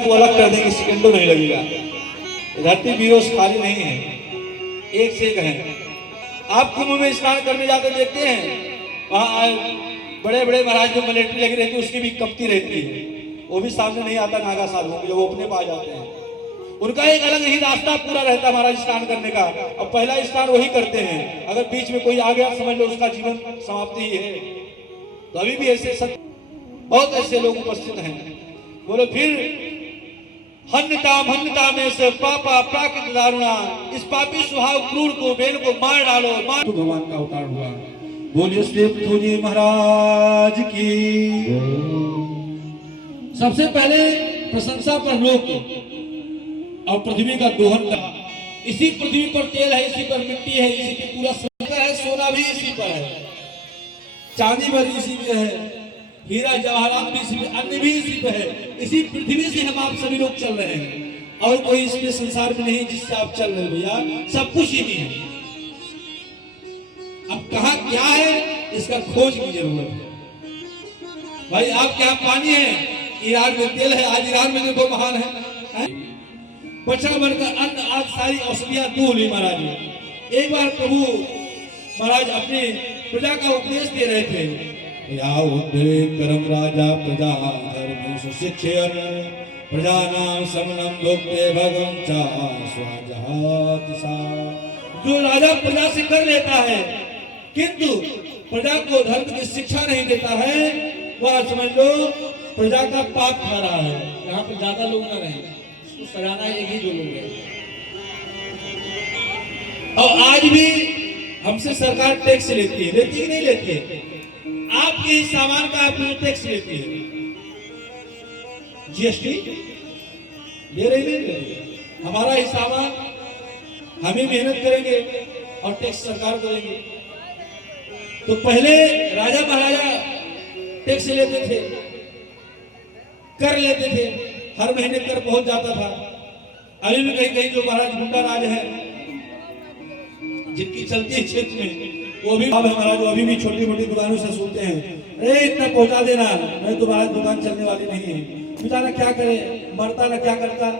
को अलग कर देंगे, सेकंडों नहीं लगेगा। धरती बीरोस खाली नहीं है, एक से एक है। आप कुंभ में स्नान करने जाकर देखते हैं, वहाँ बड़े बड़े महाराज जो मिलिट्री लगी रहती है उसकी भी कपती रहती है, वो भी सामने नहीं आता नागा साधुओं के, जो वो अपने पास जाते हैं। उनका एक अलग ही रास्ता पूरा रहता है महाराज स्नान करने का, और पहला स्नान वही करते हैं। अगर बीच में कोई आ गया समझ लो उसका जीवन समाप्ति ही है। तो अभी भी ऐसे बहुत ऐसे लोग उपस्थित हैं। बोलो फिर, हन्यता में से पापा प्राकृत दारुणा, इस पापी स्वभाव क्रूर को बेल को मार डालो, मार। तो भगवान का अवतार हुआ। बोलिए श्री पृथ्वी महाराज की। सबसे पहले प्रशंसा पर लोक और पृथ्वी का दोहन कर। इसी पृथ्वी पर तेल है, इसी पर मिट्टी है, इसी पे पूरा सोना है, सोना भी इसी पर है, चांदी भरी इसी पे है, हीरा जवाहरात भी इसी पे, अन्य भी इसी पे है। इसी पृथ्वी से हम आप सभी लोग चल रहे हैं, और कोई इसमें संसार में नहीं जिससे आप चल रहे भैया, सब कुछ ही नहीं है। अब कहा क्या है इसका खोज की जरूरत है भाई। आपके यहाँ पानी है, ईरान में तेल है, आज ईरान में देखो महान है। बचा भर का अन्न, आज सारी औषधियां दूर ली महाराज। एक बार प्रभु महाराज अपनी प्रजा का उपदेश दे रहे थे। करम राजा प्रजा धर्म सुशिक्षयन्, प्रजा नाम समनम भुक्ते भगवंचा स्वाजहात सा। जो राजा प्रजा से कर लेता है किंतु प्रजा को धर्म की शिक्षा नहीं देता है, वह समझ लो प्रजा का पाप खा रहा है। यहाँ पर ज्यादा लोग न रहे, इसको सजाना एक ही जो लोग हैं। और आज भी हमसे सरकार टैक्स लेती है, लेती है नहीं लेती है? आपके इस सामान का आपको टैक्स लेती है, जीएसटी ले रही नहीं। हमारा ही सामान हम ही मेहनत करेंगे और टैक्स सरकार करेंगे। तो पहले राजा महाराजा टैक्स लेते थे, कर लेते थे, हर महीने कर पहुंच जाता था। अभी भी कहीं कहीं जो महाराज गुंडा राज है जिनकी चलती है क्षेत्र में, वो भी हमारा जो अभी भी छोटी मोटी दुकानों से सुनते हैं, अरे इतना पहुंचा देना, नहीं तुम्हारा दुकान चलने वाली नहीं है। बेचारा क्या करे, मरता ना क्या करता।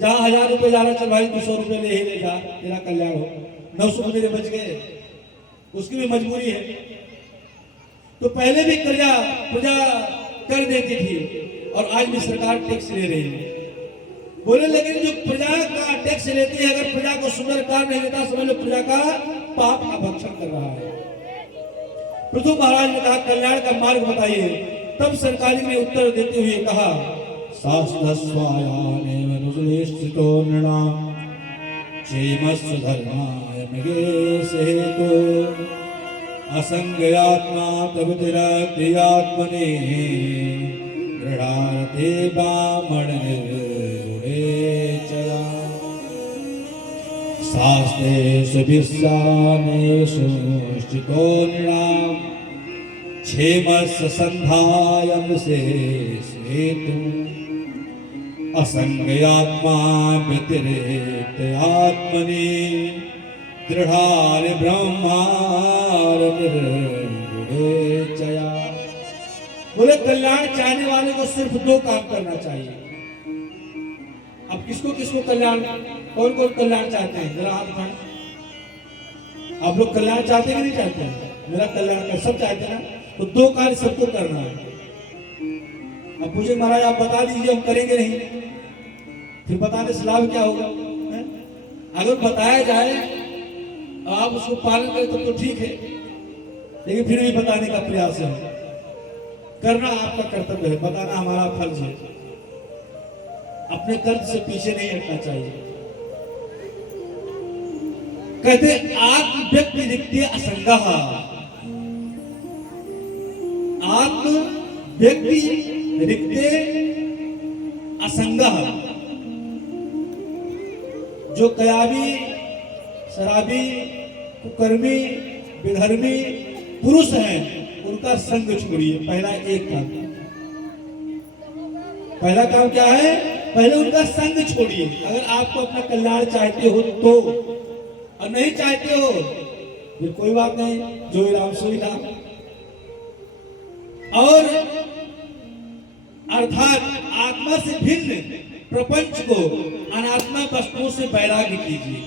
जहाँ 1000 रुपए जा रहा, चल भाई 200 रुपए ले ही ले जा, तेरा कल्याण हो। 900 मेरे बच गए, उसकी भी मजबूरी है। तो पहले भी प्रजा कर देती थी और आज भी सरकार टैक्स ले रही है। बोले लेकिन जो प्रजा का टैक्स लेती है, अगर प्रजा को सुंदर कार्य नहीं देता, समझ लो प्रजा का पाप का भक्षण कर रहा है। पृथु महाराज ने कहा कल्याण का मार्ग बताइए। तब सरकारी ने उत्तर देते हुए कहा, शास्त्रस्वायानेवनुष्ठितो नृणाम क्षेमस्य धर्माय मगेसेतो असंगयात्मा तबतिरात्मने दृढ़ाते ब्राह्मण शास्त्रेषु विश्वानेषु स्थितो नृणाम क्षेमस्य संधायं सेतु असंगयात्मा व्यतिरेक आत्मनि दृढ़ार ब्रह्मार निर्गुणेचया। बोले कल्याण चाहने वाले को सिर्फ 2 काम करना चाहिए। अब किसको किसको कल्याण, कौन कौन कल्याण चाहते हैं, जरा हाथ उठाएं। आप लोग कल्याण चाहते हैं कि नहीं चाहते हैं? मेरा कल्याण कर सब चाहते हैं ना। तो 2 कार्य सबको करना है। अब पूछे महाराज आप बता दीजिए, हम करेंगे नहीं, फिर बताने से लाभ क्या होगा? अगर बताया जाए और आप उसको पालन करें तब तो ठीक है, लेकिन फिर भी बताने का प्रयास है। करना आपका कर्तव्य है, बताना हमारा फर्ज है। अपने कर्म से पीछे नहीं हटना चाहिए। कहते आत्म व्यक्ति रिक्ति असंगः, आत्म व्यक्ति रिक्ते असंगः। जो कयावी, शराबी, कुकर्मी, विधर्मी पुरुष हैं, उनका संग छोड़िए। पहला एक काम, पहला काम क्या है? पहले उनका संग छोड़िए। अगर आपको अपना कल्याण चाहते हो तो, और नहीं चाहते हो फिर कोई बात नहीं, जो राम सोई राम। और अर्थात आत्मा से भिन्न प्रपंच को अनात्मा वस्तुओं से वैराग्य कीजिए।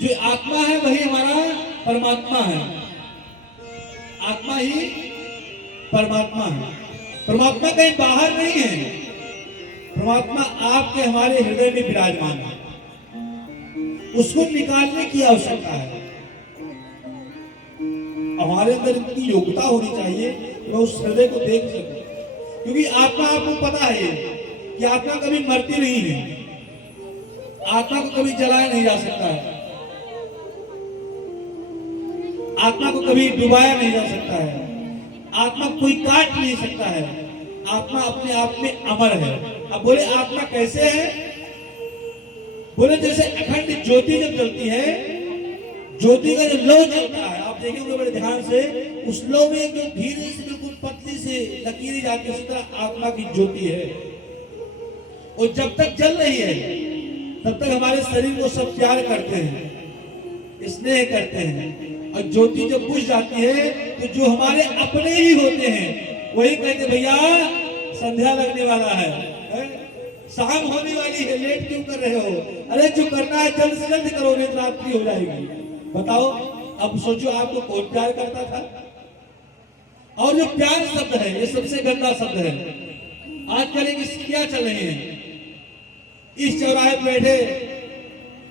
जो आत्मा है वही हमारा परमात्मा है, आत्मा ही परमात्मा है। परमात्मा कहीं बाहर नहीं है, परमात्मा आपके हमारे हृदय में विराजमान है। उसको निकालने की आवश्यकता है। हमारे अंदर इतनी योग्यता होनी चाहिए कि उस हृदय को देख सके, क्योंकि आत्मा, आपको पता है कि आत्मा कभी मरती नहीं है, आत्मा को कभी जलाया नहीं जा सकता है, आत्मा को कभी डुबाया नहीं जा सकता है, आत्मा कोई काट नहीं सकता है। आत्मा अपने आप में अमर है। अब बोले आत्मा कैसे है? बोले जैसे अखंड ज्योति जब जलती है, ज्योति का जो लौ जलता है, आप देखेंगे बड़े ध्यान से, उस लौ में जो धीरे से बिल्कुल पतली से लकीरें जाती है, उसी तरह आत्मा की ज्योति है। और जब तक जल रही है तब तक हमारे शरीर को सब प्यार करते हैं, स्नेह करते हैं। और ज्योति जब बुझ जाती है तो जो हमारे अपने ही होते हैं वही कहते भैया संध्या लगने वाला है, शाम होने वाली है, लेट क्यों कर रहे हो? अरे जो करना है जल्द से जल्द करो, नहीं तो रात्रि हो जाएगी। बताओ, अब सोचो आपको कौन प्यार करता था? और जो प्यार शब्द है ये सबसे गंदा शब्द है। आजकल एक क्या चल रही है, इस चौराहे पे बैठे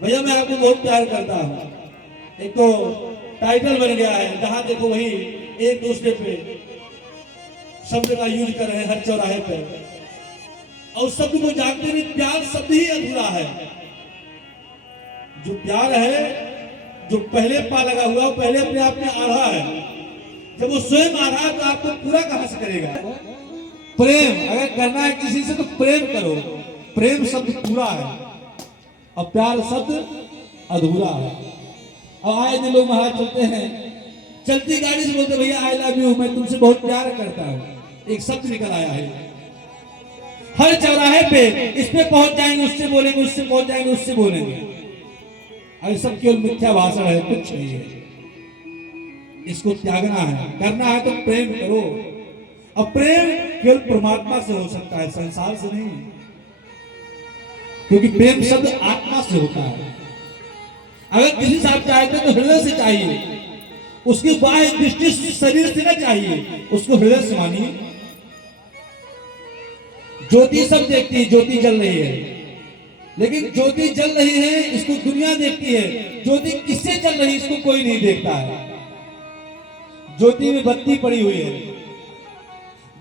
भैया मैं आपको बहुत प्यार करता हूं, एक तो टाइटल बन गया है, जहां देखो वही एक दूसरे पे शब्द का यूज कर रहे हैं हर चौराहे पे, और शब्द को जानते नहीं, प्यार शब्द ही अधूरा है। जो प्यार है, जो पहले पा लगा हुआ, पहले अपने आप में आधा है, जब वो स्वयं आधा है तो आपको पूरा कहां से करेगा? प्रेम अगर करना है किसी से तो प्रेम करो, प्रेम शब्द पूरा है और प्यार शब्द अधूरा है। और आए दिन लोग महाराज चलते हैं, चलती गाड़ी से बोलते भैया आई लव यू, मैं तुमसे बहुत प्यार करता हूं, एक शब्द निकल आया है। हर चौराहे पे इस पे पहुंच जाएंगे, उससे बोलेंगे, उससे पहुंच जाएंगे, उससे बोलेंगे। और सब केवल मिथ्या भाषण है, कुछ नहीं है। इसको त्यागना है, करना है तो प्रेम करो। और प्रेम केवल परमात्मा से हो सकता है, संसार से नहीं, क्योंकि प्रेम शब्द आत्मा से होता है। अगर किसी से आप चाहते तो हृदय से चाहिए, उसकी बाह्य दृष्टि शरीर से न चाहिए, उसको हृदय से मानिए। ज्योति सब देखती है, ज्योति जल रही है, लेकिन ज्योति जल रही है इसको दुनिया देखती है, ज्योति किससे जल रही है इसको कोई नहीं देखता है। ज्योति में बत्ती पड़ी हुई है,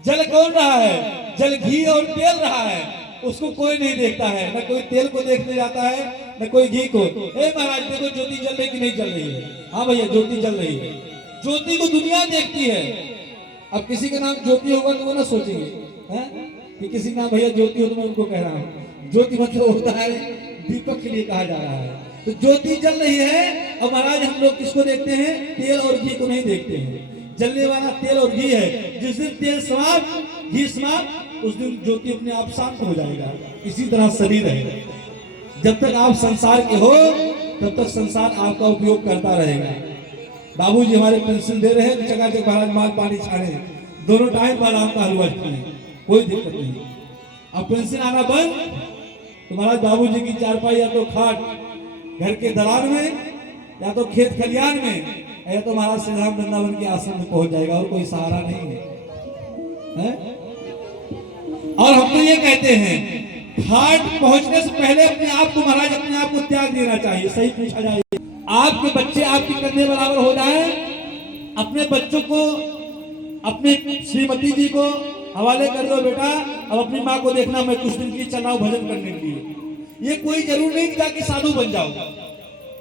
जल कौन रहा है? जल घी और तेल रहा है, उसको कोई नहीं देखता है, न कोई तेल को देखने जाता है न कोई घी को। ए महाराज देखो ज्योति जल रही कि नहीं जल रही है? हाँ भैया ज्योति जल रही है। ज्योति को दुनिया देखती है। अब किसी का नाम ज्योति होगा तो वो ना सोचेंगे कि किसी का नाम भैया ज्योति हो, तो मैं उनको कह रहा हूँ। ज्योति मतलब होता है दीपक के लिए कहा जा रहा है। तो ज्योति जल रही है और महाराज हम लोग किसको देखते हैं? तेल और घी को नहीं देखते हैं। जलने वाला तेल और घी है। जिस दिन तेल समाप्त, घी समाप्त, उस दिन ज्योति अपने आप शांत हो जाएगा। इसी तरह शरीर है, जब तक आप संसार के हो तब तक संसार आपका उपयोग करता रहेगा। बाबूजी हमारे पेंशन दे रहे हैं, चकाचक महाराज माल पानी छाड़े, दोनों टाइम बादाम का हलवा खाएं, कोई दिक्कत नहीं। अब पेंशन आना बंद तो महाराज बाबूजी की चारपाई या तो खाट घर के दलान में, या तो खेत खलियान में, या तो महाराज श्री राम वृंदावन के आश्रम में पहुंच जाएगा, और कोई सहारा नहीं है। और हम तो ये कहते हैं घाट पहुंचने से पहले अपने आप को महाराज अपने आप को त्याग देना चाहिए। सही पूछा जाए, आपके बच्चे आपके कंधे बराबर हो जाए, अपने बच्चों को अपनी श्रीमती जी को हवाले कर दो बेटा, अब अपनी माँ को देखना मैं कुछ दिन के लिए चल रहा हूं भजन करने के लिए। ये कोई जरूर नहीं कि साधु बन जाओ,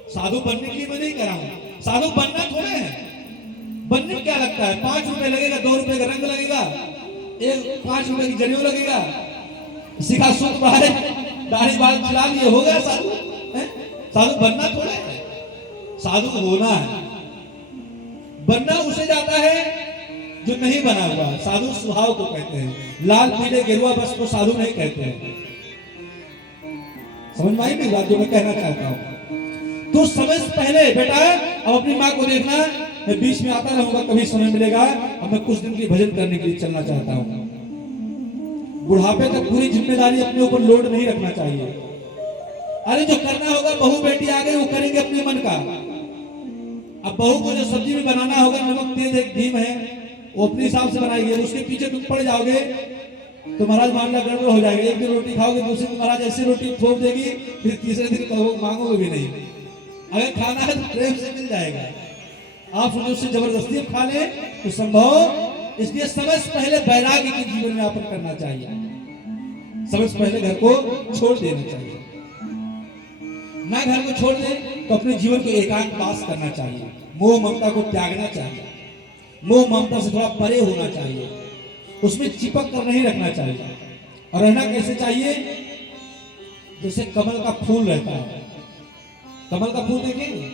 साधु बनने के लिए मैं नहीं कह रहा हूं। साधु बनना थोड़े है, बनने में क्या लगता है? 5 रुपए लगेगा, 2 रुपए का रंग लगेगा, 5 रुपए की जनेऊ लगेगा, सिखा सूत बाहर दाढ़ी बाल खिला लिए, हो गया साधु। साधु बनना थोड़ा है, साधु होना है। बनना उसे जाता है जो नहीं बना हुआ। साधु स्वभाव को कहते हैं, लाल पीले गेरुआ बस को साधु नहीं कहते हैं। समझ में आई मेरी बात जो मैं कहना चाहता हूँ? तो समय से पहले बेटा अब अपनी माँ को देखना, मैं बीच में आता रहूंगा, कभी समय मिलेगा, अब मैं कुछ दिन के भजन करने के लिए चलना चाहता हूँ। बुढ़ापे का पूरी जिम्मेदारी अपने ऊपर लोड नहीं रखना चाहिए। अरे जो करना होगा, बहू बेटी आ गई वो करेंगे अपने मन का। अब बहू को जो सब्जी में बनाना होगा, नमक तेज है धीम है, वो अपने हिसाब से बनाएगी। उसके पीछे तुम पड़ जाओगे तो महाराज मामला गड़बड़ हो जाएगा। एक दिन रोटी खाओगे, दूसरे दिन महाराज ऐसी रोटी ठोक देगी, फिर तीसरे दिन कहोगे मांगोगे भी नहीं। अगर खाना है तो प्रेम से मिल जाएगा। आप सोचो उससे जबरदस्ती खा ले तो संभव। इसलिए समय से पहले वैराग्य के जीवन में यापन करना चाहिए। समय से पहले घर को छोड़ देना चाहिए। ना घर को छोड़ दे तो अपने जीवन को एकांतवास करना चाहिए। मोह ममता को त्यागना चाहिए। मोह ममता से थोड़ा परे होना चाहिए। उसमें चिपक कर नहीं रखना चाहिए। और रहना कैसे चाहिए? जैसे कमल का फूल रहता है। कमल का फूल देखिए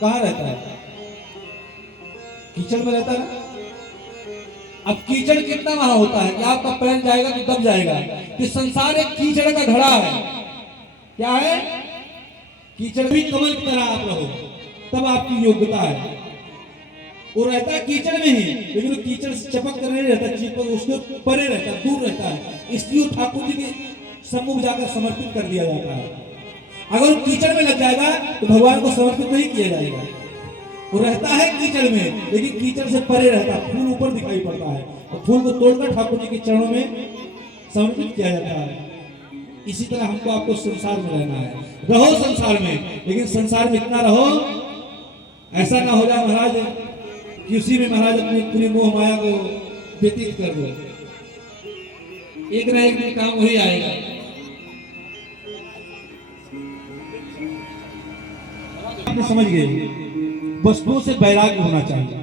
कहाँ रहता है? कीचड़ में रहता है। अब कीचड़ कितना वहां होता है कि आपका पैर जाएगा कि दब जाएगा। कि संसार एक कीचड़ का घड़ा है। क्या है? कीचड़ भी कमल की तरह आप रहो, तब आपकी योग्यता है। वो रहता है कीचड़ में ही, लेकिन वो कीचड़ से चपक कर नहीं रहता, चिपक उसके परे रहता है, दूर रहता है। इसलिए ठाकुर जी के सम्मुख जाकर समर्पित कर दिया जाता है। अगर वो कीचड़ में लग जाएगा तो भगवान को समर्पित नहीं किया जाएगा। वो रहता है कीचड़ में, लेकिन कीचड़ से परे रहता है। फूल ऊपर दिखाई पड़ता है और फूल को तोड़कर ठाकुर जी के चरणों में समर्पित किया जाता है। इसी तरह हमको आपको संसार में रहना है। रहो संसार में, लेकिन संसार में इतना रहो ऐसा ना हो जाए महाराज कि उसी में महाराज अपनी पूरी मोह माया को व्यतीत कर दो। एक ना एक दिन काम वही आएगा। आपने समझ गए, वस्तुओं से वैराग्य होना चाहिए।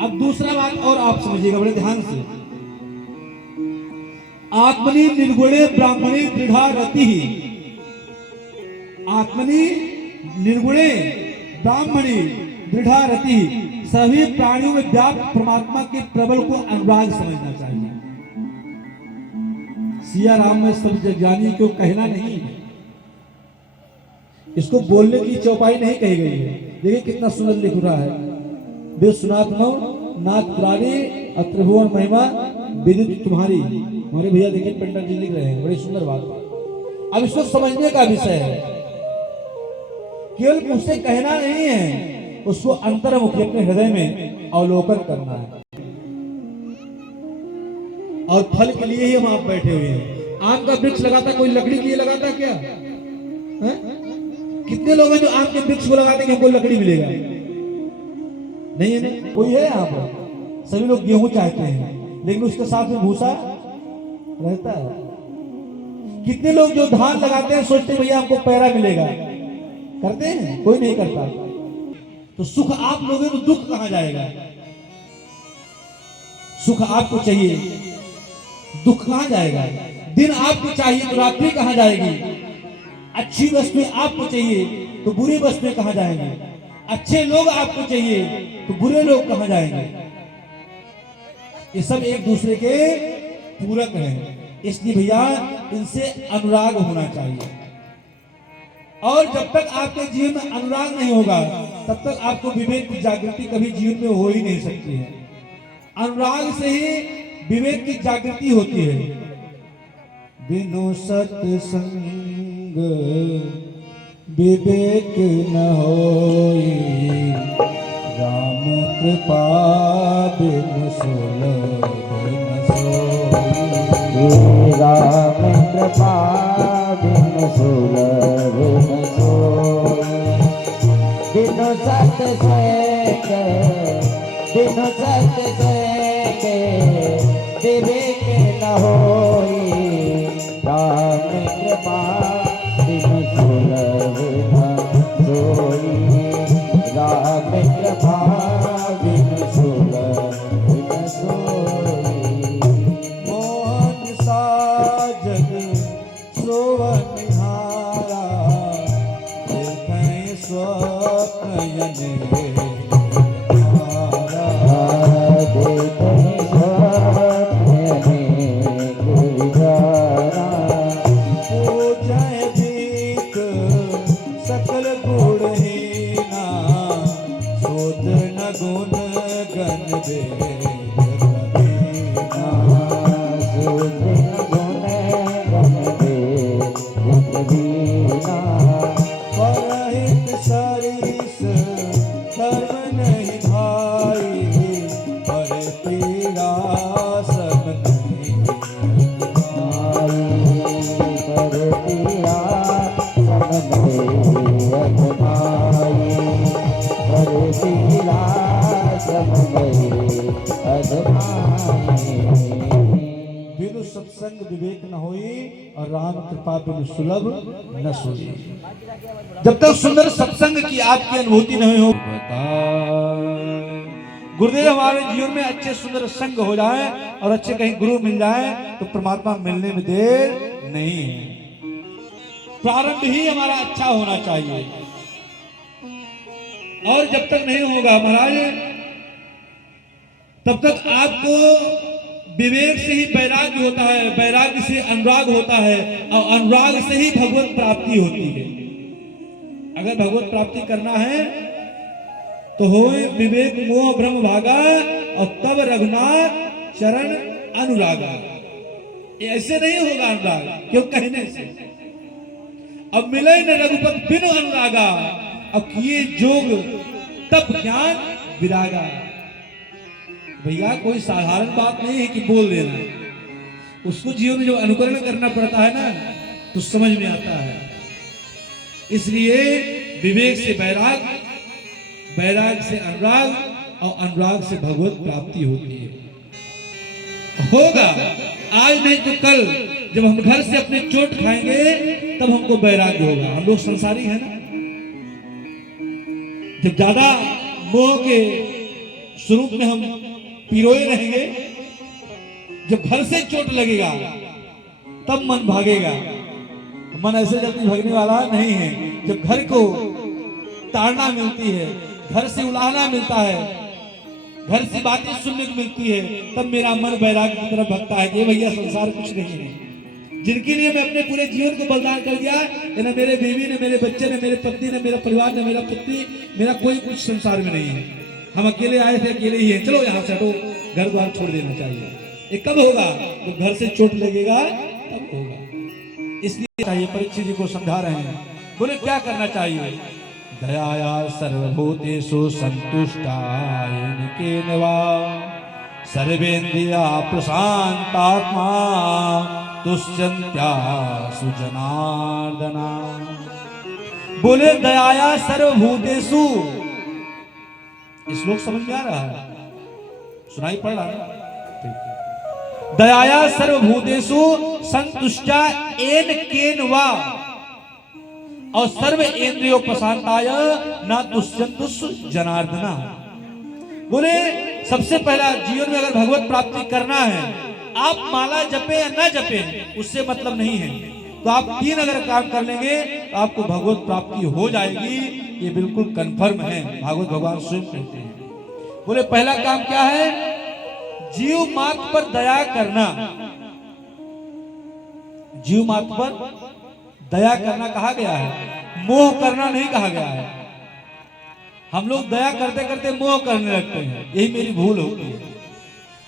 अब दूसरा बात और आप समझिएगा बड़े ध्यान से। आत्मनि निर्गुणे ब्राह्मणे दृढ़ा रति। आत्मनि निर्गुणे ब्राह्मणे दृढ़ा रति। सभी प्राणियों में व्याप्त परमात्मा के प्रबल को अनुराग समझना चाहिए। सिया राम में सब जगजानी को कहना नहीं है, इसको बोलने की चौपाई नहीं कही गई है। देखिए कितना सुंदर लिख रहा है। विश्वनाथमो नाथ पुरारी अत्रिभुवन महिमा विदित तुम्हारी। हमारे भैया देखिए पेंटर जी लिख रहे हैं, बड़ी सुंदर बात। अब इसको समझने का विषय है, केवल मुझसे कहना नहीं है, उसको अंतर्मुखी अपने हृदय में अवलोकन करना है। और फल के लिए ही हम आप बैठे हुए हैं। आम का वृक्ष लगाता कोई लकड़ी के लिए लगाता क्या है? कितने लोग हैं जो आम के वृक्ष को लगाते हैं कि हमको लकड़ी मिलेगा? नहीं है ना? कोई है यहाँ पर? सभी लोग गेहूं चाहते हैं, लेकिन उसके साथ में भूसा रहता है। कितने लोग जो धान लगाते हैं सोचते हैं भैया हमको पैरा मिलेगा, करते हैं? कोई नहीं करता। तो सुख आप लोगों को, दुख कहां जाएगा? सुख आपको चाहिए, दुख कहां जाएगा? दिन आपको चाहिए तो रात्रि कहां जाएगी? अच्छी वस्तुएं आपको चाहिए तो बुरी वस्तुएं कहां जाएंगे? अच्छे लोग आपको चाहिए तो बुरे लोग कहां जाएंगे? ये सब एक दूसरे के पूरक हैं। इसलिए भैया इनसे अनुराग होना चाहिए। और जब तक आपके जीवन में अनुराग नहीं होगा, तब तक आपको विवेक की जागृति कभी जीवन में हो ही नहीं सकती है। अनुराग से ही विवेक की जागृति होती है। बिनु सत्संग विवेक न होई, राम कृपा बिनु सुलभ न सोई। राम कृपा बिनु सुलभ न सोई। बिनु सत्संग बिनु सत्संग विवेक न होई, राम कृपा बिनु सुलभ न सोई। राम कृपा बिनु सुलभ न सोई। मोहन सा जग सोवनिहारा, देखें स्वप्न यने सकल गुणहीना, शोध न गुण गण दे कबीना। शोध न दिया समझे अजमाए, कर दिया समझे अजमाए। बिनु सत्संग विवेक न होई और राम कृपा बिनु सुलभ न सोई। जब तक सुंदर सत्संग की आपकी अनुभूति नहीं हो, गुरुदेव हमारे जीवन में अच्छे सुंदर संग हो जाए और अच्छे कहीं गुरु मिल जाए तो परमात्मा मिलने में देर नहीं है। प्रारंभ ही हमारा अच्छा होना चाहिए और जब तक नहीं होगा महाराज तब तक आपको विवेक से ही वैराग्य होता है, वैराग्य से अनुराग होता है और अनुराग से ही भगवत प्राप्ति होती है। अगर भगवत प्राप्ति करना है तो हो विवेक मोह ब्रह्म भागा और तब रघुनाथ चरण अनुरागा। ऐसे नहीं होगा अनुराग क्यों कहने से। अब मिले न रघुपत बिनु अनुरागा, अब किए जोग तब ज्ञान विरागा। भैया कोई साधारण बात नहीं है कि बोल देना, उसको जीवन में जो अनुकरण करना पड़ता है ना तो समझ में आता है। इसलिए विवेक से वैराग, वैराग से अनुराग और अनुराग से भगवत प्राप्ति होती है। होगा आज नहीं तो कल जब हम घर से अपने चोट खाएंगे तब हमको वैराग्य होगा। हम लोग संसारी है ना, जब ज्यादा मोह के स्वरूप में हम पिरोए रहेंगे, जब घर से चोट लगेगा तब मन भागेगा। मन ऐसे जल्दी भागने वाला नहीं है। जब घर को ताड़ना मिलती है, घर से उलाहना मिलता है, घर से बातें सुनने को मिलती है, तब मेरा मन वैराग्य की तरफ भगता है कि भैया संसार कुछ नहीं है। जिनके लिए मैं अपने पूरे जीवन को बलिदान कर दिया, न मेरे बीवी ने, मेरे बच्चे ने, मेरे पत्नी ने, मेरा परिवार ने, मेरा पत्नी, मेरा कोई कुछ संसार में नहीं है। हम अकेले आए थे, अकेले ही हैं, चलो यहाँ से हटो, घर द्वार छोड़ देना चाहिए। ये कब होगा? जब घर से चोट लगेगा तब होगा। इसलिए चाहिए, परीक्षित जी को समझा रहे हैं, बोले क्या करना चाहिए? दयाया सर्वभूतेषु संतुष्टाय केनवा सर्वेन्द्रिया प्रशांतात्मा तुष्यन्त्या सुजनार्दना। बोले दयाया सर्वभूतेषु, श्लोक समझ में आ रहा है? सुनाई पड़ रहा है? दयाया सर्वभूतेषु संतुष्टा येन केन वा और सर्व इंद्रियों प्रशांताय न तुष्यन्तुष जनार्दना। बोले सबसे पहला जीवन में अगर भगवत प्राप्ति करना है, आप माला जपे या न जपे उससे मतलब नहीं है, तो आप तीन अगर काम कर लेंगे तो आपको भगवत प्राप्ति हो जाएगी। ये बिल्कुल कंफर्म है, भागवत भगवान स्वयं कहते हैं। बोले पहला काम क्या है? जीव मात्र पर दया करना। जीव मात्र पर दया करना कहा गया है, मोह करना नहीं कहा गया है। हम लोग दया करते करते मोह करने लगते हैं, यही मेरी भूल होती है।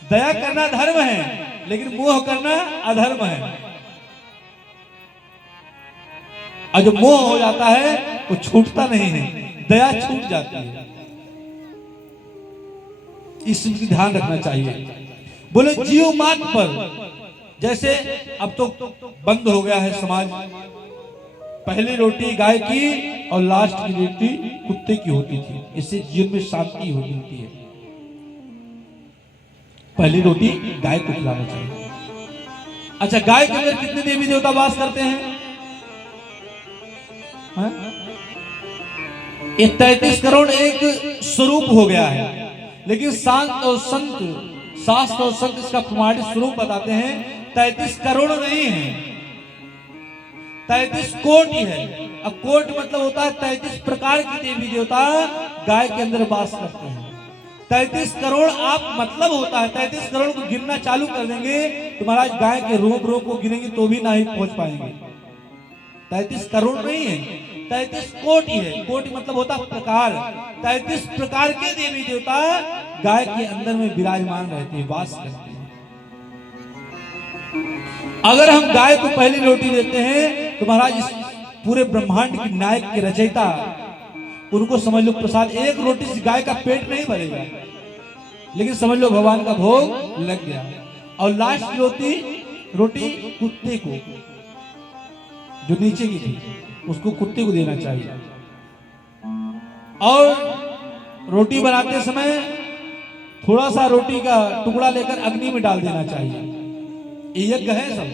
दया करना धर्म है लेकिन मोह करना अधर्म है। और जब मोह हो जाता है वो छूटता नहीं है, दया छूट जाती है। इस चीज की ध्यान रखना चाहिए। बोले जीव मात्र पर, जैसे अब तो बंद हो गया है समाज, पहली रोटी गाय की और लास्ट की रोटी कुत्ते की होती थी, इससे जीवन में शांति हो मिलती है। पहली रोटी गाय को खिलाना चाहिए। अच्छा, गाय के अंदर कितने देवी देवता वास करते हैं? ये 33 करोड़ एक स्वरूप हो गया है, लेकिन शांत और संत, शास्त्र और संत इसका प्रमाणित स्वरूप बताते हैं 33 करोड़ नहीं है, 33 कोटि है। अब कोट मतलब होता है 33 प्रकार की देवी देवता गाय के अंदर वास करते हैं। 33 करोड़ आप मतलब होता है, 33 करोड़ को गिनना चालू कर देंगे तो महाराज गाय के रोम रोम को गिनेंगे तो भी ना ही पहुंच पाएंगे। 33 करोड़ नहीं है, 33 कोटि है। कोटि मतलब होता प्रकार। 33 प्रकार के देवी देवता गाय के अंदर में विराजमान रहते हैं, वास करते हैं। अगर हम गाय को पहली रोटी देते हैं तो महाराज इस पूरे ब्रह्मांड की नायक के रचयिता, उनको समझ लो प्रसाद, एक रोटी से गाय का पेट नहीं भरेगा, लेकिन समझ लो भगवान का भोग लग गया। और लास्ट रोटी कुत्ते को, जो नीचे की थी उसको कुत्ते को देना चाहिए। और रोटी बनाते समय थोड़ा सा रोटी का टुकड़ा लेकर अग्नि में डाल देना चाहिए। ये यज्ञ है सब।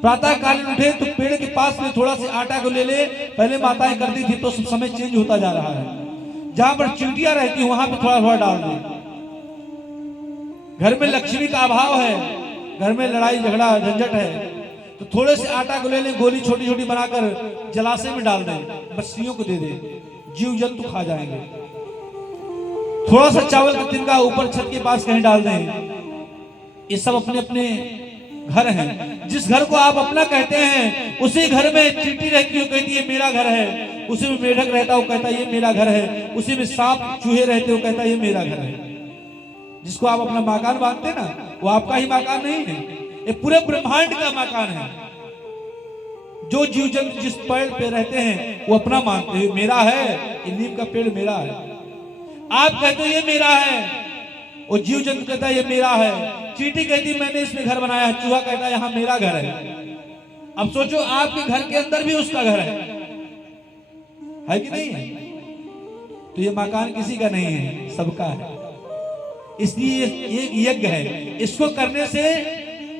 प्रातः काल उठे तो पेड़ के पास में थोड़ा सा आटा को ले ले। पहले माताएं करती थी तो समय चेंज होता जा रहा है। जहां पर चींटियां रहती वहां पे थोड़ा थोड़ा डाल दे। घर में लक्ष्मी का अभाव है, घर में लड़ाई झगड़ा झंझट है, तो थोड़े से आटा को ले ले, गोली छोटी छोटी बनाकर जलाशय में डाल दें, मछलियों को दे दे, जीव जंतु खा जाएंगे। थोड़ा सा चावल का तिनका ऊपर छत के पास कहीं डाल दें। ये सब अपने अपने घर हैं। जिस घर को आप अपना कहते हैं उसी घर में चींटी रहती है, कहती है मेरा घर है। उसी में मेढक रहता है, वो कहता है ये मेरा घर है। उसी में सांप चूहे रहते, वो कहता है ये मेरा घर है। जिसको आप अपना मकान मानते ना, वो आपका ही मकान नहीं है, ये पूरे ब्रह्मांड का मकान है। जो जीव जंतु जिस पेड़ पे रहते हैं वो अपना मानते हैं, मेरा है, ये नीम का पेड़ मेरा है। आप कहते हो ये मेरा है, वो जीव जंतु कहता है ये मेरा है। चींटी कहती मैंने इसमें घर बनाया है, चूहा कहता है यहाँ मेरा घर है। अब सोचो आपके घर के अंदर भी उसका घर है कि नहीं है? तो ये मकान किसी का नहीं है, सबका है। इसलिए ये यज्ञ है। इसको करने से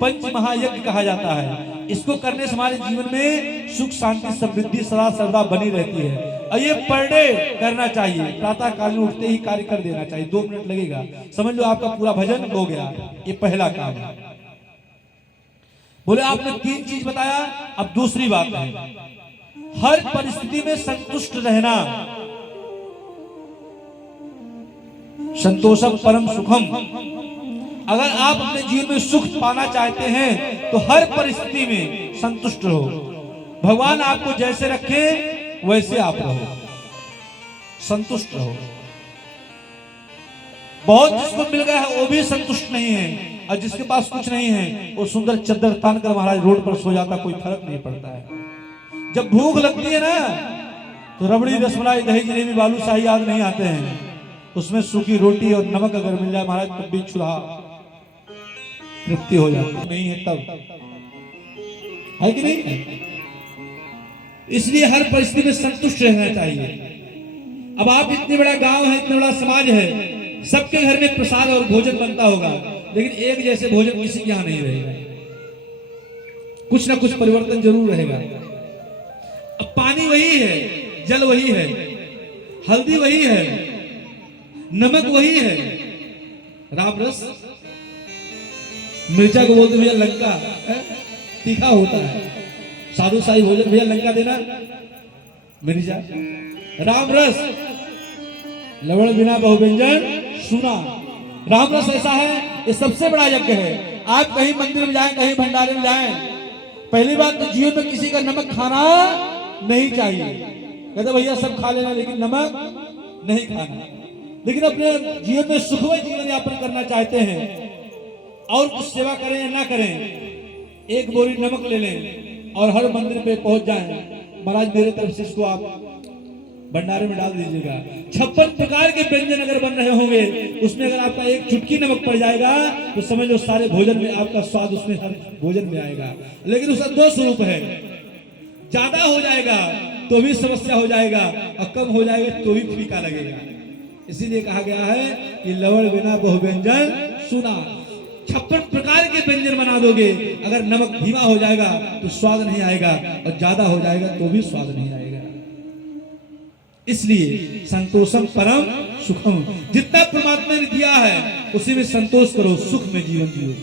पंच महायज्ञ कहा जाता है। इसको करने से हमारे जीवन में सुख शांति समृद्धि सदा सर्वदा बनी रहती है। और ये पर डे करना चाहिए। प्रातः काल में उठते ही कार्य कर देना चाहिए। 2 मिनट लगेगा, समझ लो आपका पूरा भजन हो गया। ये पहला काम है। बोले आपने 3 चीज बताया, अब दूसरी बात है हर परिस्थिति में संतुष्ट रहना। संतोषम परम सुखम। अगर आप अपने जीवन में सुख पाना चाहते हैं तो हर परिस्थिति में संतुष्ट रहो। भगवान आपको जैसे रखे वैसे आप रहो, संतुष्ट रहो। बहुत जिसको मिल गया है वो भी संतुष्ट नहीं है, और जिसके पास कुछ नहीं है वो सुंदर चद्दर तान कर महाराज रोड पर सो जाता, कोई फर्क नहीं पड़ता है। जब भूख लगती है ना तो रबड़ी रसमलाई दही जलेबी बालूशाही याद नहीं आते हैं। उसमें सूखी रोटी और नमक अगर मिल जाए महाराज तब भी चूल्हा तृप्ति हो जाती नहीं है, तब है कि नहीं है? इसलिए हर परिस्थिति में संतुष्ट रहना चाहिए। अब आप इतने बड़ा गांव है, इतना बड़ा समाज है, सबके घर में प्रसाद और भोजन बनता होगा, लेकिन एक जैसे भोजन किसी के यहां नहीं रहेगा। कुछ ना कुछ परिवर्तन जरूर रहेगा। अब पानी वही है, जल वही है, हल्दी वही है, नमक वही है, राम रस। मिर्चा को बोलते भैया लंका, तीखा होता है। साधु साई भोजन भैया लंका देना, मिर्चा। राम रस, लवण बिना बहुव्यंजन सुना। राम रस ऐसा है, ये सबसे बड़ा यज्ञ है। आप कहीं मंदिर में जाएं, कहीं भंडारे में जाएं, पहली बात तो जीवन में किसी का नमक खाना नहीं चाहिए। कहते भैया सब खा लेना लेकिन नमक नहीं खाना। लेकिन अपने जीवन में सुखमय जीवन यापन करना चाहते हैं और कुछ सेवा करें या ना करें, 1 बोरी नमक ले लें और हर मंदिर पे पहुंच जाएं। महाराज मेरे तरफ से इसको आप भंडारे में डाल दीजिएगा। 56 प्रकार के व्यंजन अगर बन रहे होंगे, उसमें अगर आपका 1 चुटकी नमक पड़ जाएगा तो समझ लो सारे भोजन में आपका स्वाद उसमें हर भोजन में आएगा। लेकिन उसका 2 स्वरूप है, ज्यादा हो जाएगा तो भी समस्या हो जाएगा और कम हो जाएगा तो भी फीका लगेगा। इसीलिए कहा गया है कि लवण बिना बहुव्यंजन सुना। 56 प्रकार के व्यंजन बना दोगे, अगर नमक धीमा हो जाएगा तो स्वाद नहीं आएगा और ज्यादा हो जाएगा तो भी स्वाद नहीं आएगा। इसलिए संतोषम परम सुखम। जितना परमात्मा ने दिया है उसी में संतोष करो, सुख में जीवन जियो,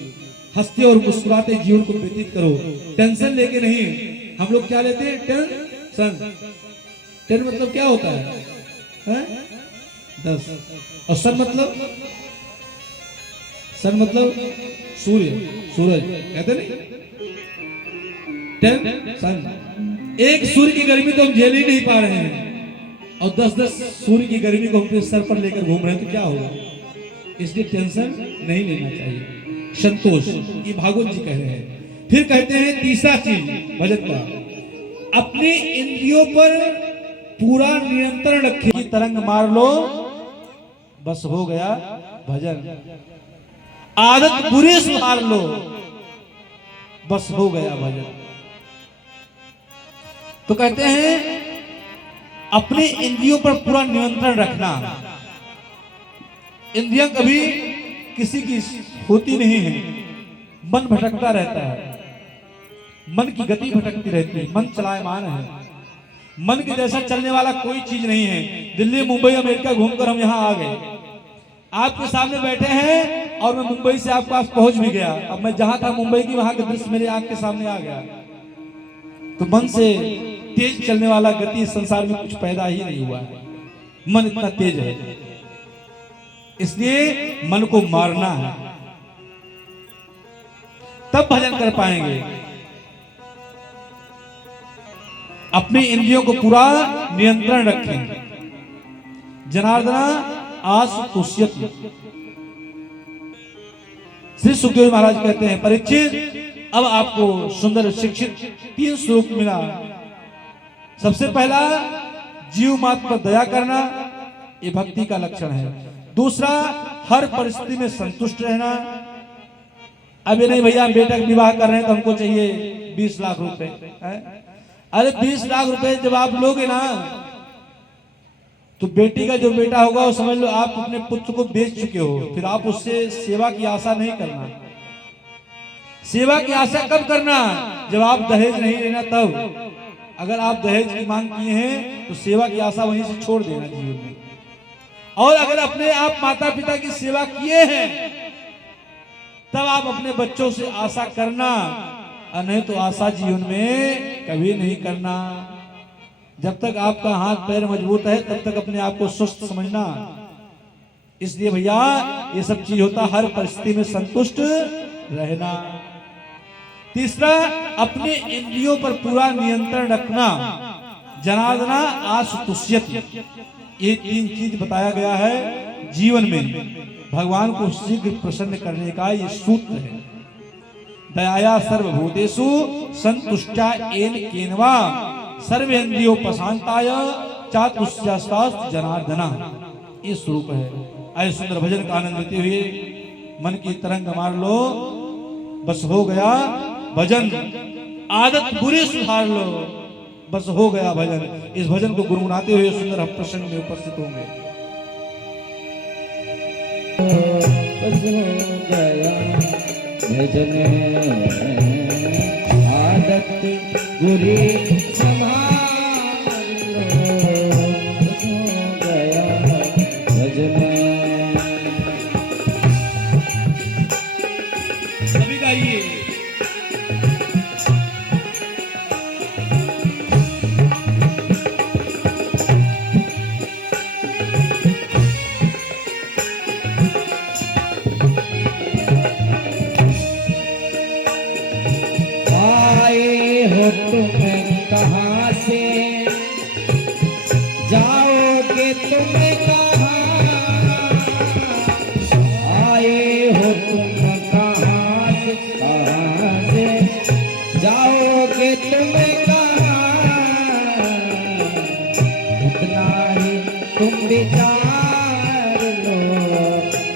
हंसते और मुस्कुराते जीवन को व्यतीत करो। टेंशन लेके नहीं। हम लोग क्या लेते हैं? टेंशन। टेन मतलब क्या होता है? 10। और सन मतलब? सन मतलब सूर्य, सूरज कहते नहीं? सन। एक सूर्य की गर्मी तो हम झेल ही नहीं पा रहे हैं और 10-10 सूर्य की गर्मी को अपने सर पर लेकर घूम रहे हैं तो क्या होगा? इसलिए टेंशन नहीं लेना चाहिए, संतोष। ये भागवत जी कह रहे हैं। फिर कहते हैं तीसरा चीज भजन का, अपनी इंद्रियों पर पूरा नियंत्रण रखिए। तरंग मार लो बस हो गया भजन। आदत बुरी सुधार लो बस हो गया भजन। तो कहते हैं अपने इंद्रियों पर पूरा नियंत्रण रखना। इंद्रियां कभी किसी की होती नहीं है, मन भटकता रहता है, मन की गति भटकती रहती है, मन चलायमान है, मन के जैसा चलने वाला कोई चीज नहीं है। दिल्ली, मुंबई, अमेरिका घूमकर हम यहाँ आ गए, आपके सामने बैठे हैं और मैं मुंबई से आपके पास पहुंच भी गया। अब मैं जहां था मुंबई की, वहां का दृश्य मेरे आंख के सामने आ गया। तो मन से तेज चलने वाला गति इस संसार में कुछ पैदा ही नहीं हुआ है, मन इतना तेज है। इसलिए मन को मारना है, तब भजन कर पाएंगे। अपनी इंद्रियों को पूरा नियंत्रण रखें। जनार्दना आसुतुष्यति। श्री सुखदेव महाराज कहते हैं, परीक्षित अब आपको सुंदर शिक्षित 3 श्लोक मिला। सबसे पहला, जीव मात्र पर दया करना, ये भक्ति का लक्षण है। दूसरा, हर परिस्थिति में संतुष्ट रहना। अब ये नहीं भैया हम बेटा का विवाह कर रहे हैं तो हमको चाहिए 20 लाख रुपए। अरे 20 लाख रुपए जब आप लोगे ना, तो बेटी का जो बेटा होगा वो समझ लो आप अपने पुत्र को बेच चुके हो। फिर आप उससे सेवा की आशा नहीं करना। सेवा की आशा कब करना? जब आप दहेज नहीं लेना तब। अगर आप दहेज की मांग किए हैं तो सेवा की आशा वहीं से छोड़ देना जीवन में। और अगर अपने आप माता पिता की सेवा किए हैं तब आप अपने बच्चों से आशा करना, और नहीं तो आशा जीवन में कभी नहीं करना। जब तक आपका हाथ पैर मजबूत है तब तक अपने आप को स्वस्थ समझना। इसलिए भैया ये सब चीज होता, हर परिस्थिति में संतुष्ट रहना। तीसरा, अपने इंद्रियों पर पूरा नियंत्रण रखना। जनार्दना आसुतुष्यति। ये 3 चीज बताया गया है जीवन में। भगवान को शीघ्र प्रसन्न करने का ये सूत्र है। दयाया सर्वभूतेषु संतुष्टा येन केनवा सर्वेन्द्रियो प्रशांताय चातुष्यस्तास्तु जनार्दना। ये स्वरूप है। आए सुंदर भजन का आनंद लेते हुए मन की तरंग मार लो, बस हो गया भजन। आदत बुरी सुधार लो, बस हो गया भजन। इस भजन को गुनगुनाते हुए सुंदर हम प्रसंग में उपस्थित होंगे। बस हो गया भजन, आदत बुरी संभाल लो, बस हो गया भजन। सभी गाइए। तुम कहाँ से जाओगे, तुम कहाँ आए हो, तुम कहाँ से जाओगे, तुम कहाँ। इतना ही तुम विचार लो,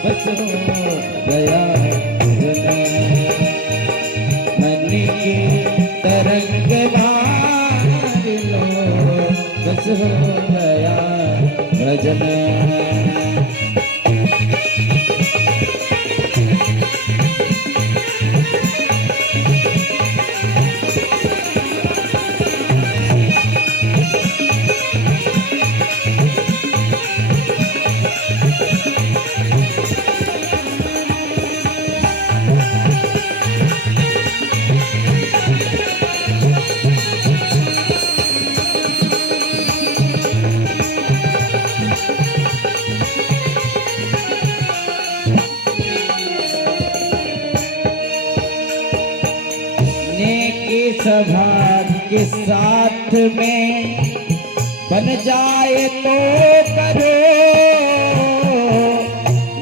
बस हो गया मन की तरंग मार लो, बस हो गया भजन। सौभाग्य के साथ में बन जाए तो करो,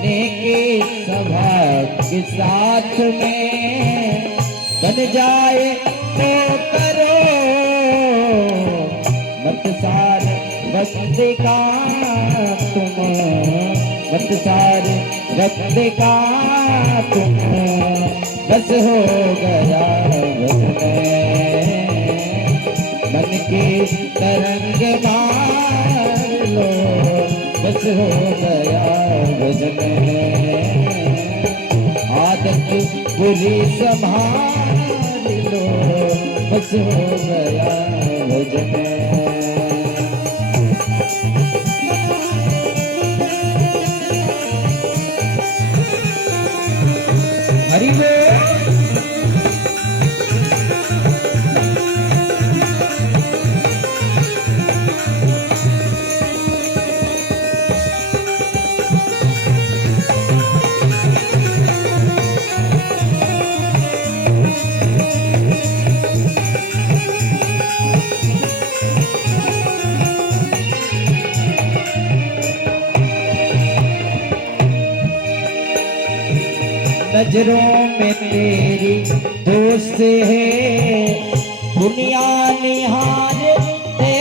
नेकी सौभाग्य के साथ में बन जाए तो करो। मत सार वक्त का तुम, मत सार वक्त का तुम, बस हो गया मन के तरंग मार लो, बस हो गया भजन आदत बुरी संभाल लो, बस हो गया भजन हरि नजरों में तेरी दोस्त है दुनिया निहारते,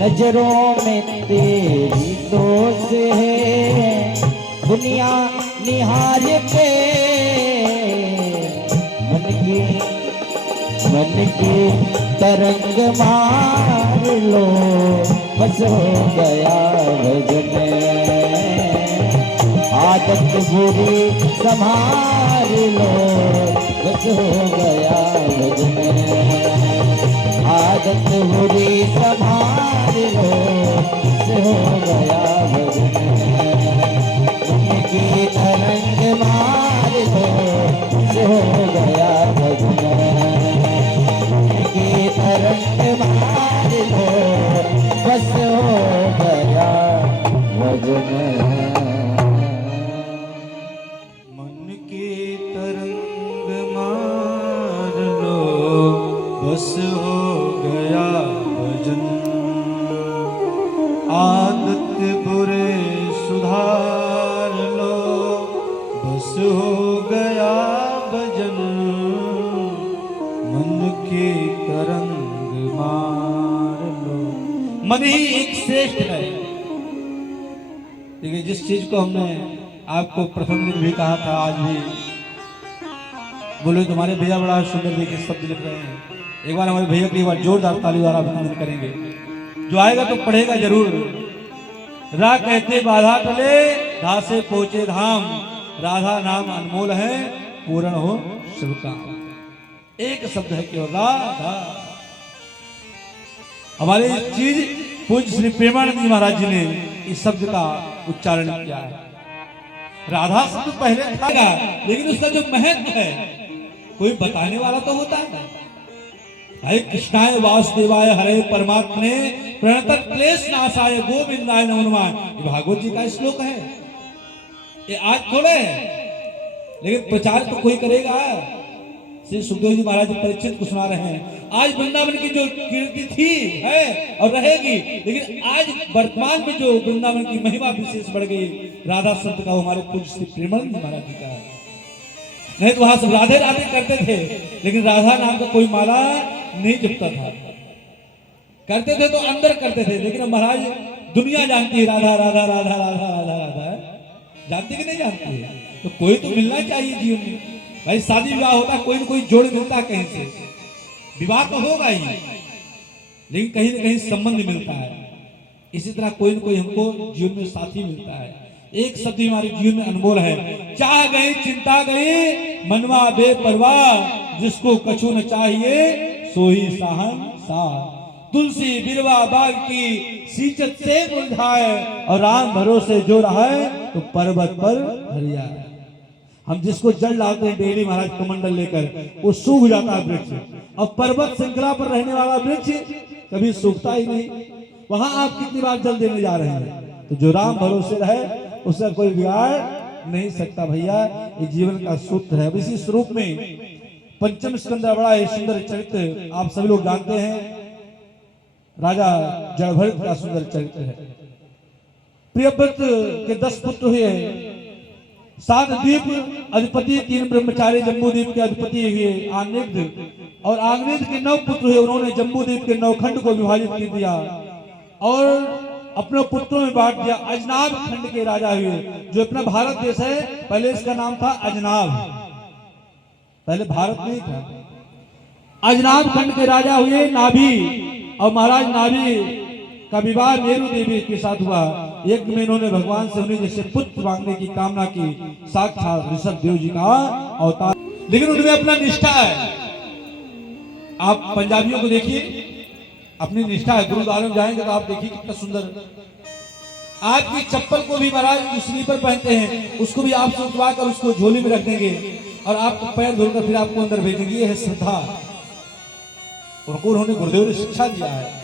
नजरों में तेरी दोस्त है दुनिया निहारते, मन की तरंग मार लो, बस हो गया भजन आदत बुरी संभाल लो, बस हो गया भजन आदत बुरी संभाल लो, बस हो गया भजन मन की तरंग मार लो, बस हो गया भजन मन की तरंग मार लो, बस हो गया भजन बस हो गया भजन आदत बुरे सुधार लो, बस हो गया भजन मन के तरंग मार लो। मन ही एक श्रेष्ठ है। देखिए जिस चीज को हमने आपको प्रथम दिन भी कहा था, आज भी बोले तुम्हारे भैया बड़ा सुंदर देखिए शब्द लिख रहे हैं। एक बार हमारे भैया की एक बार जोरदार ताली द्वारा अभिनंदन करेंगे। जो आएगा तो पढ़ेगा जरूर। रा कहते बाधा टले, धा से पहुंचे धाम, राधा नाम अनमोल है, पूर्ण हो शुभ काम। एक शब्द है केवल राधा। हमारे चीज पूज्य श्री प्रेमानंद जी महाराज जी ने इस शब्द का उच्चारण किया है। राधा शब्द पहले था, लेकिन उसका जो महत्व है कोई बताने वाला तो होता है। हरे कृष्णाय वासुदेवाय हरे परमात्मने प्रणतः क्लेश नाशाय गोविंदाय नमो नमः, ये भागवत जी का श्लोक है। ये आज थोड़े है, लेकिन प्रचार तो कोई करेगा। श्री सुखदेव जी महाराज परीक्षित को सुना रहे हैं। आज वृंदावन की जो कीर्ति थी है और रहेगी, लेकिन आज वर्तमान में जो वृंदावन की महिमा विशेष बढ़ गई, राधा शब्द का हमारे पूज्य श्री प्रेमानंद महाराज जी का है। नहीं तो वहां सब राधे राधे करते थे, लेकिन राधा नाम का कोई माला नहीं जपता था। करते थे तो अंदर करते थे, लेकिन महाराज दुनिया जानती है राधा राधा राधा राधा राधा राधा, जानती कि नहीं जानती है? तो कोई तो मिलना चाहिए जीवन में। भाई शादी विवाह होता, कोई ना कोई जोड़ मिलता है कहीं से, विवाह तो होगा ही, लेकिन कहीं ना कहीं संबंध मिलता है। इसी तरह कोई ना कोई हमको जीवन में साथी मिलता है। एक शब्द हमारे जीवन में अनमोल है। चाह गई चिंता गई मनवा बेपरवाह, जिसको कछु न चाहिए सोही साहन सा। तुलसी बिरवा बाग की सींचत से मुरझाए, और राम भरोसे जो रहा है तो पर्वत पर हरिया। हम जिसको जल लाते हैं डेली महाराज कमंडल लेकर, वो सूख जाता है वृक्ष। अब पर्वत श्रृंखला पर रहने वाला वृक्ष कभी सूखता ही नहीं। वहां आप कितनी बार जल देने जा रहे हैं? तो जो राम भरोसे रहे उसका कोई बिगाड़ नहीं सकता। भैया ये जीवन का सूत्र है। अब इसी स्वरूप में पंचम स्कंद बड़ा सुंदर चरित्र आप सभी लोग जानते हैं। राजा जड़भरत का सुंदर चरित्र है। प्रियव्रत के 10 पुत्र हुए, 7 द्वीप अधिपति, 3 ब्रह्मचारी जम्बू द्वीप के अधिपति हुए आग्नेय, और आग्नेय के 9 पुत्र हुए। उन्होंने जम्बू द्वीप के 9 खंड को विभाजित कर दिया और अपने पुत्रों में बांट दिया। अजनाब खंड के राजा हुए। जो अपना भारत देश है, पहले इसका नाम था अजनाब, पहले भारत नहीं था। अजनाब खंड के राजा हुए नाभि, और महाराज नाभि का विवाह मेरू देवी के साथ हुआ। एक में इन्होंने भगवान से उन्हें जैसे पुत्र मांगने की कामना की, साक्षात ऋषभ देव जी का अवतार। लेकिन उनमें अपना निष्ठा है। आप पंजाबियों को देखिए, अपनी निष्ठा है। गुरुद्वारे में जाएंगे तो आप देखिए कितना सुंदर, आपकी चप्पल को भी महाराज जो स्लीपर पहनते हैं उसको भी आप सुखवा कर उसको झोली में रख देंगे और आपको पैर धोकर फिर आपको अंदर भेजेंगे। ये है श्रद्धा, उनको उन्होंने गुरुदेव ने शिक्षा दिया है।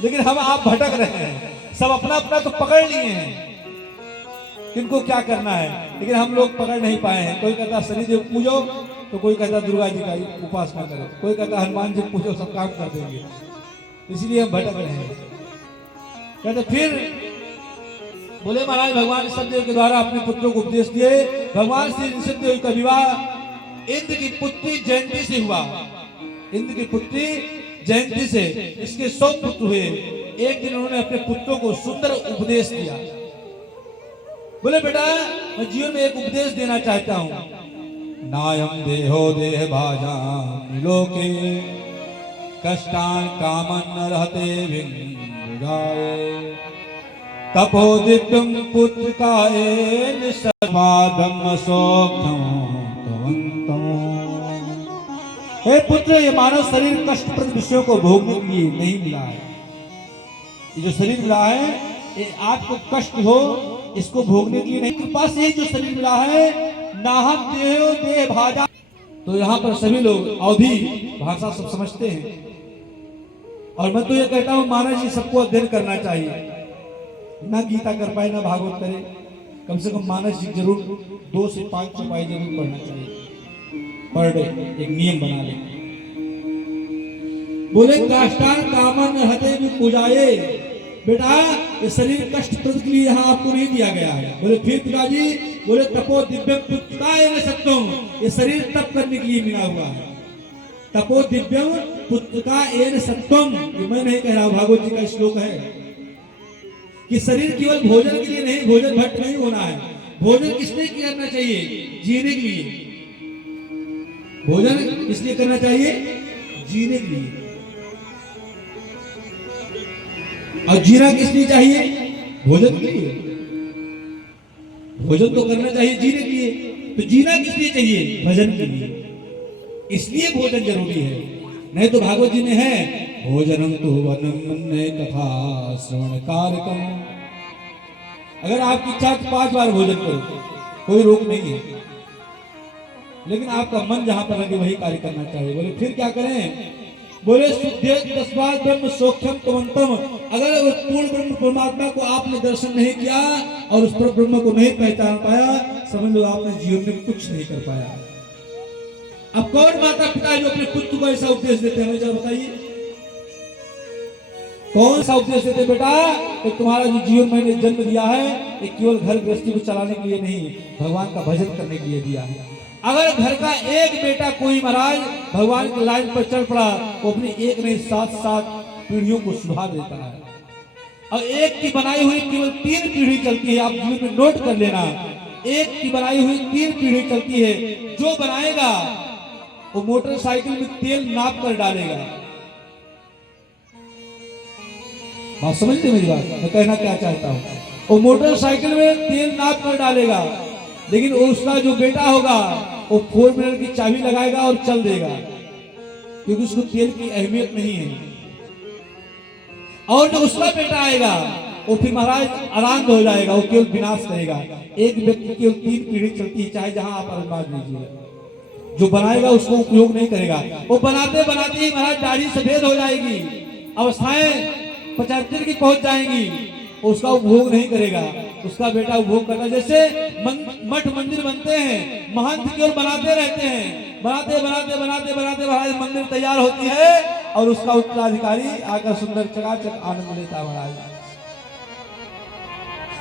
लेकिन हम आप भटक रहे हैं, सब अपना अपना तो पकड़ लिए हैं, किनको क्या करना है, लेकिन हम लोग पकड़ नहीं पाए हैं। कोई कहता शनिदेव पूजो, तो कोई कहता दुर्गा जी का उपासना करो, कोई कहता हनुमान जी पूजो, सब काम कर देंगे। इसलिए हम भटक रहे हैं। कहते फिर बोले महाराज भगवान ऋषभदेव के द्वारा अपने पुत्रों को उपदेश दिए। भगवान श्री ऋषभदेव का विवाह इंद्र की पुत्री जयंती से हुआ। इंद्र की पुत्री जयंती से इसके 100 पुत्र हुए। एक दिन उन्होंने अपने पुत्रों को सुंदर उपदेश दिया। बोले बेटा मैं जीवन में एक उपदेश देना चाहता हूं। नायम देहो देह भाजा लोके कष्टान कामन रहते विंगाए तपो दिव्यम पुत्र कायेन सर्वादम सोक्तम तवंतम। हे पुत्र, ये मानव शरीर कष्टप्रद विषयों को भोगने के लिए नहीं मिला है। ये जो शरीर मिला है ये आपको कष्ट हो इसको भोगने के लिए नहीं, कृपा से ही जो शरीर मिला है नाहम देहो देह भाजा। तो यहाँ पर सभी लोग अवधि भाषा सब समझते हैं, और मैं तो ये कहता हूँ मानव जी सबको अध्ययन करना चाहिए। ना गीता कर पाए ना भागवत करे, कम से कम मानस जी जरूर 2 से 5 चौपाई जरूर पढ़ना चाहिए पर डे, एक नियम बना ले। बोले काष्टान कामन हते भी पूजाए। बेटा ये शरीर कष्ट प्रद के लिए यहाँ आपको नहीं दिया गया है। बोले फिर पिताजी, बोले तपो दिव्यम पुत्रकाय न सत्वम, ये शरीर तप करने के लिए मिला हुआ है। तपो दिव्यम पुत्रकाय न सत्वम, ये मैं नहीं कह रहा हूँ, भागवत जी का श्लोक है कि शरीर केवल भोजन के लिए नहीं, भोजन भट्ट नहीं होना है। भोजन किस लिए करना चाहिए? जीने के लिए। भोजन इसलिए करना चाहिए जीने के लिए। और जीना किस लिए चाहिए? भोजन के लिए। भोजन तो करना चाहिए जीने के लिए, तो जीना किस लिए चाहिए? भजन के लिए। इसलिए भोजन जरूरी है। नहीं तो भागवत जी में है भोजनम तो वनम तथा श्रवण कार्यक्रम। अगर आपकी इच्छा 5 बार भोजन करो, कोई रोक नहीं है, लेकिन आपका मन जहां पर लगे वही कार्य करना चाहिए। बोले फिर क्या करें? बोले तस्मात् ब्रह्म सौख्यम तवंतम। अगर उस पूर्ण ब्रह्म परमात्मा को आपने दर्शन नहीं किया और उस पर ब्रह्म को नहीं पहचान पाया, समझ लो आपने जीवन में कुछ नहीं कर पाया। अब कौन माता पिता जो अपने पुत्र को ऐसा उपदेश देते हैं, जरा बताइए कौन सा उपदेश देते? बेटा तो तुम्हारा जो जीवन मैंने जन्म दिया है ये केवल घर गृहस्थी को चलाने के लिए नहीं, भगवान का भजन करने के लिए दिया है। अगर घर का एक बेटा कोई महाराज भगवान की लाइन पर चढ़ पड़ा, वो अपनी एक नहीं 7 पीढ़ियों को सुधार देता है। और एक की बनाई हुई केवल 3 पीढ़ी चलती है। आप जीवन में नोट कर लेना, एक की बनाई हुई 3 पीढ़ी चलती है। जो बनाएगा वो मोटरसाइकिल में तेल नाप कर डालेगा। बात समझते मेरी बात? मैं कहना क्या चाहता हूँ, वो मोटरसाइकिल में तेल नाप कर डालेगा, लेकिन उसका जो बेटा होगा वो 4 व्हीलर की चाबी लगाएगा और चल देगा, क्योंकि उसको तेल की अहमियत नहीं है। और जो उसका बेटा आएगा वो फिर महाराज आराम हो जाएगा, वो केवल विनाश करेगा। एक व्यक्ति केवल 3 पीढ़ी चलती है, चाहे जहां आप अनुमान लीजिए। जो बनाएगा उसको उपयोग नहीं करेगा, वो बनाते बनाते ही महाराज दाढ़ी सफेद हो जाएगी, अवस्थाएं 75 की पहुंच जाएंगी, उसका उपभोग नहीं करेगा, उसका बेटा उपभोग करता। जैसे मठ मंदिर बनते हैं, महंत केवल बनाते रहते हैं, बनाते बनाते बनाते बनाते महाराज मंदिर तैयार होती है और उसका उत्तराधिकारी आकर सुंदर चकाचक आनंद लेता। महाराज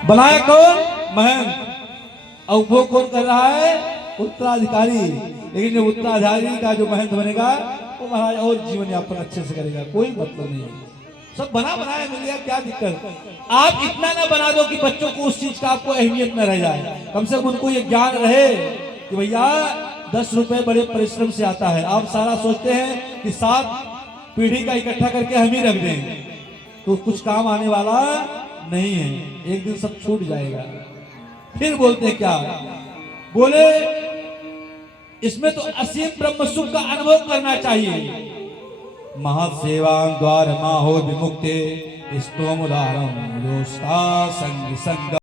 बनाया कौन? महंत, और उपभोग कौन कर रहा है? उत्तराधिकारी। लेकिन जो उत्तराधिकारी का जो महंत बनेगा वो महाराज और जीवन यापन अच्छे से करेगा, कोई मतलब नहीं है। सब बना बनाया मिल गया, क्या दिक्कत? आप इतना ना बना दो कि बच्चों को उस चीज का आपको अहमियत न रह जाए। कम से कम उनको ये ज्ञान रहे कि भैया 10 रुपए बड़े परिश्रम से आता है। आप सारा सोचते हैं कि 7 पीढ़ी का इकट्ठा करके हम ही रख दें, तो कुछ काम आने वाला नहीं है, एक दिन सब छूट जाएगा। फिर बोलते क्या, बोले इसमें तो असीम ब्रह्म सुख का अनुभव करना चाहिए। महासेवा द्वार माहो विमुक्ते स्तोमुदारम योस्ता संग संग